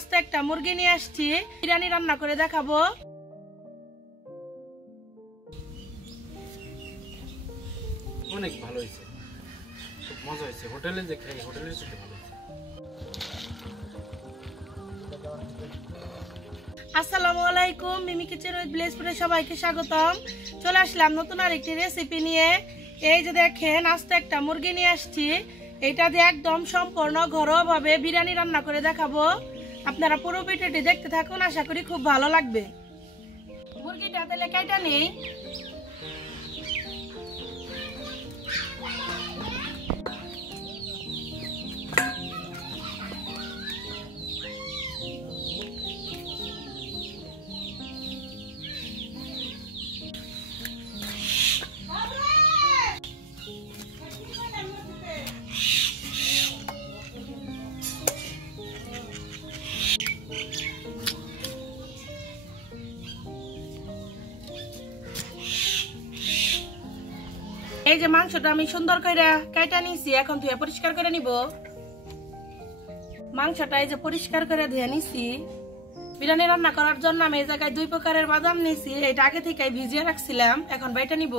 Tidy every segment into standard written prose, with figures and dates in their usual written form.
আজকে একটা মুরগি নিয়ে আসছি, বিরিয়ানি রান্না করে দেখাবো। অনেক ভালো হয়েছে, খুব মজা হয়েছে। হোটেলে যে খাই, হোটেলের সাথে ভালো হয়েছে। আসসালামু আলাইকুম, মিমি কিচেন উইথ ব্লেসপুরে সবাইকে স্বাগতম। চলে আসলাম নতুন আরেকটি রেসিপি নিয়ে। এই যে দেখেন, আজকে একটা মুরগি নিয়ে আসছি। এটা দিয়ে একদম সম্পূর্ণ ঘরোয়াভাবে বিরিয়ানি রান্না করে দেখাবো। আপনারা পুরো ভিডিওটি দেখতে থাকুন, আশা করি খুব ভালো লাগবে। মুরগিটা তাহলে কাইটা নেই। এই যে মাংসটা আমি সুন্দর করে কাটা নিছি, এখন ধুয়ে পরিষ্কার করে নিব। মাংসটা এই যে পরিষ্কার করে ধুয়ে নিছি। বিরিয়ানি রান্না করার জন্য আমি এই জায়গায় 2 প্রকারের বাদাম নিছি। এটা আগে থেকে ভিজিয়ে রাখছিলাম, এখন বাইটা নিব।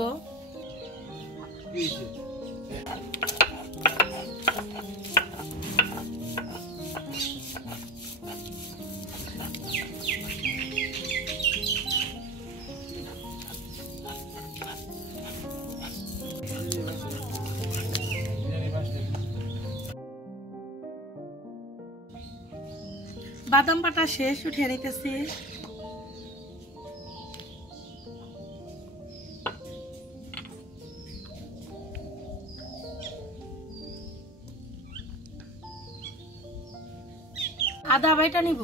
বাদাম বাটা শেষ, উঠিয়ে নিতেছি। আদা বাইটা নিব।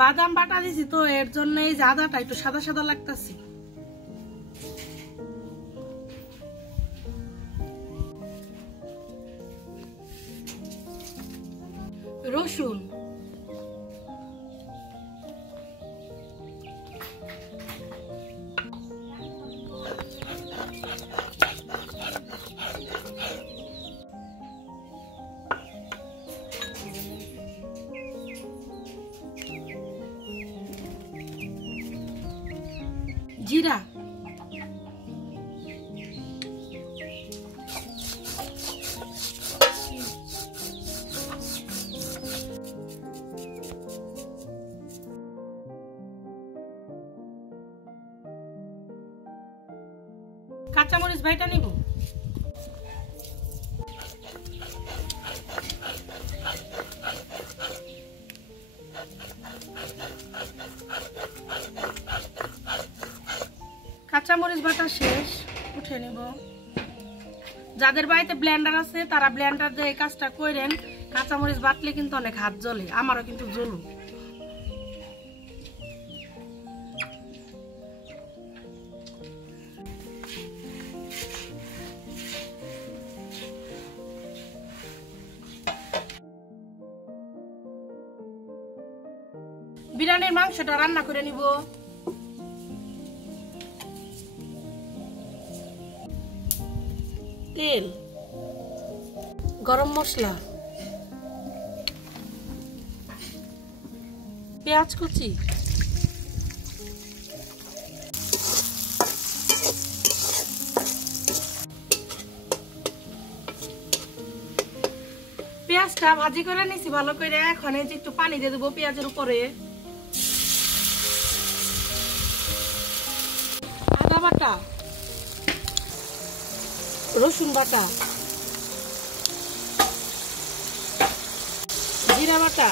বাদাম বাটা দিছি তো, এর জন্য এই যে আদাটা একটু সাদা সাদা লাগতেছে। রসুন, জিরা, কাঁচামরিচ ভাইটা নিব। কাঁচামরিচ বাটা শেষ, উঠে নিব। যাদের বাড়িতে ব্লেন্ডার আছে তারা ব্লেন্ডার দিয়ে এই কাজটা করেন। কাঁচামরিচ বাটলে কিন্তু অনেক হাত জ্বলে, আমারও কিন্তু জ্বলু। বিরিয়ানির মাংসটা রান্না করে নিব। তেল, গরম মশলা, পেঁয়াজ কুচি, পেঁয়াজটা ভাজি করে নিছি ভালো করে। এখন এই যে একটু পানি দিয়ে দেবো পেঁয়াজের উপরে। আদা বাটা, রসুন বাটা, জিরা বাটা,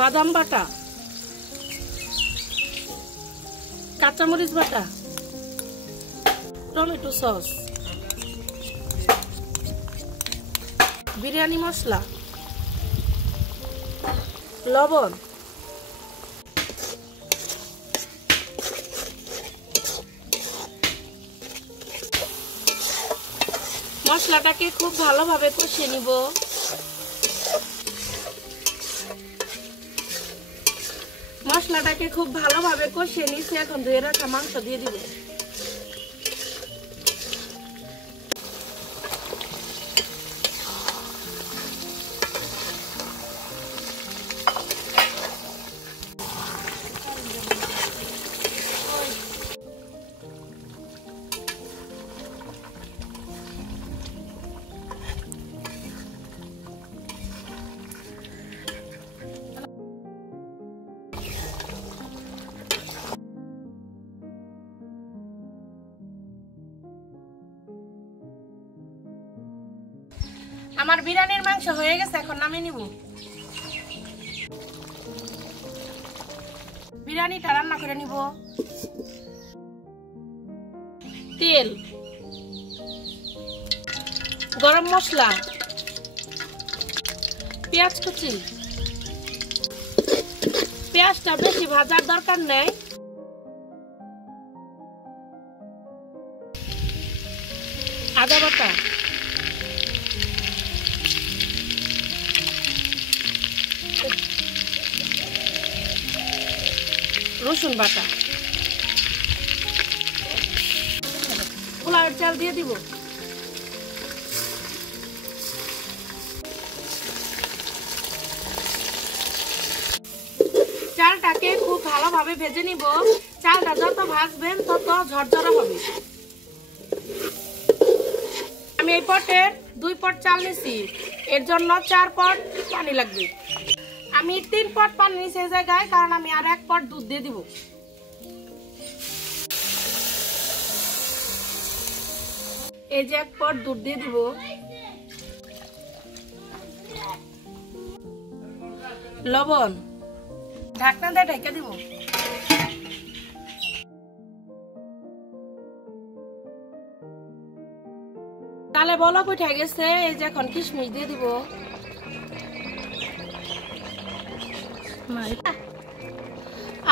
বাদাম বাটা, কাঁচামরিচ বাটা, টমেটো সস, বিরিয়ানি মশলা, লবণ, মশলাটাকে খুব ভালোভাবে কষিয়ে নিব। মশলাটাকে খুব ভালোভাবে কষিয়ে নিয়েছি, এখন ধুয়ে রাখা মাংস দিয়ে দিব। আমার বিরিয়ানির মাংস হয়ে গেছে, এখন নামিয়ে নিব। বিরিয়ানিটা রান্না করে নিব। তেল, গরম মশলা, পেঁয়াজ কুচি। পেঁয়াজটা বেশি ভাজার দরকার নেই। আদা বাটা, রসুন বাটা, পোলাওয়ের চাল দিয়ে দিব। চালটাকে খুব ভালোভাবে ভেজে নিব। চালটা যত ভাজবেন তত ঝরঝরে হবে। আমি এই পটের 2 পট চাল নিছি, এর জন্য 4 পট পানি লাগবে। আমি 3 পট পানি নিছি এই জায়গায়, কারণ আমি আর 1 পট দুধ দিয়ে দিব। এই যে 1 পট দুধ দিয়ে দিব। লবণ, ঢাকনা দিয়ে ঢেকে দিব। তাহলে বলক উঠে গেছে, এই যে এখন কিশমিশ দিয়ে দিব।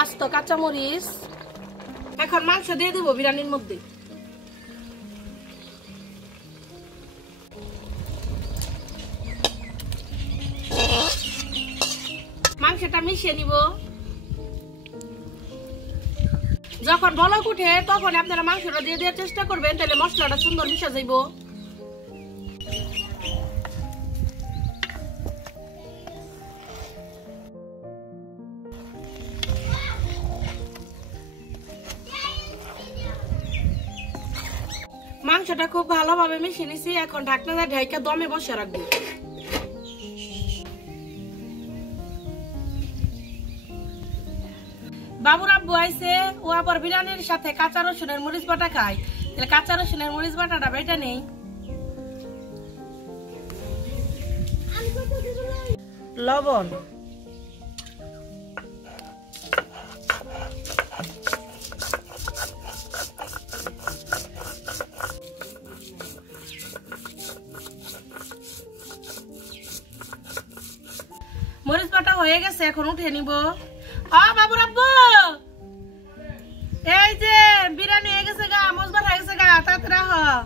আস্ত কাঁচামরিচ। এখন মাংস দিয়ে দিব বিরিয়ানির মধ্যে। মাংসটা মিশিয়ে নিব। যখন বলক উঠে তখন আপনারা মাংসটা দিয়ে দেওয়ার চেষ্টা করবেন, তাহলে মশলাটা সুন্দর মিশে যাইব। মাংসটা খুব ভালোভাবে মিশিয়ে নিছি, এখন ঢাকনা দিয়ে ঢাইকা দমে বসে রাখবো। বাবুর আব্বু আইছে, ও আবার বিরিয়ানির সাথে কাঁচা রসুনের মরিচ বাটা খায়, তাহলে কাঁচা রসুনের মরিচ বাটাটা বেটা নেই। লবণ, মরিচ বাটা হয়ে গেছে, এখন উঠে নিব। বাবুর আব্বু, এই যে বিরিয়ানি হয়ে গেছে গা, মজবার হয়ে গেছে গা, তাড়াতাড়ি আহ।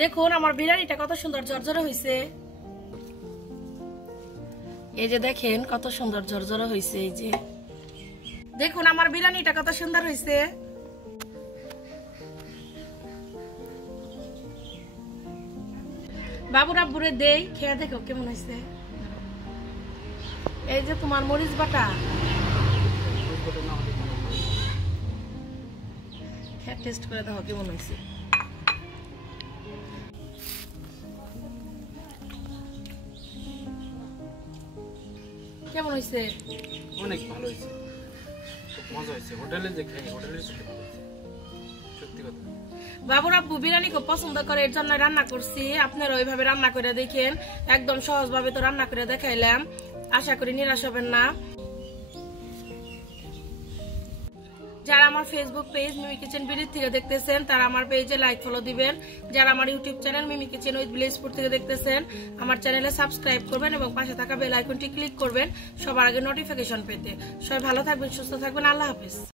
দেখুন আমার বিরিয়ানিটা কত সুন্দর ঝরঝরে হয়েছে। এই যে দেখেন কত সুন্দর ঝরঝরে হয়েছে। এই যে দেখুন আমার বিরিয়ানিটা কত সুন্দর হয়েছে। বাবুর আব্বুরে দেই, খেয়ে দেখো কেমন হয়েছে। এই যে তোমার মরিচ বাটা, টেস্ট করে দেখো কেমন হয়েছে। কেমন হয়েছে? অনেক ভালো হয়েছে, খুব মজা হয়েছে। হোটেলে যে খাই, হোটেলের সাথে ভালো হয়েছে। সত্যি কথা। বাবুর আব্বু বিরিয়ানি খুব পছন্দ করে, এর জন্য রান্না করছি। আপনারা ওইভাবে রান্না করে দেখেন, একদম সহজভাবে তো রান্না করে দেখাইলাম, আশা করি নিরাশ হবেন না। যারা আমার ফেসবুক পেজ মিমি কিচেন বিডি থেকে দেখতেছেন তারা আমার পেজে লাইক ফলো দিবেন। যারা আমার YouTube channel Mimi kitchen with Villagepur থেকে দেখতেছেন আমার চ্যানেলে সাবস্ক্রাইব করবেন এবং পাশে থাকা বেল আইকনটি ক্লিক করবেন সবার আগে নোটিফিকেশন পেতে। সবাই ভালো থাকবেন, সুস্থ থাকবেন, আল্লাহ হাফেজ।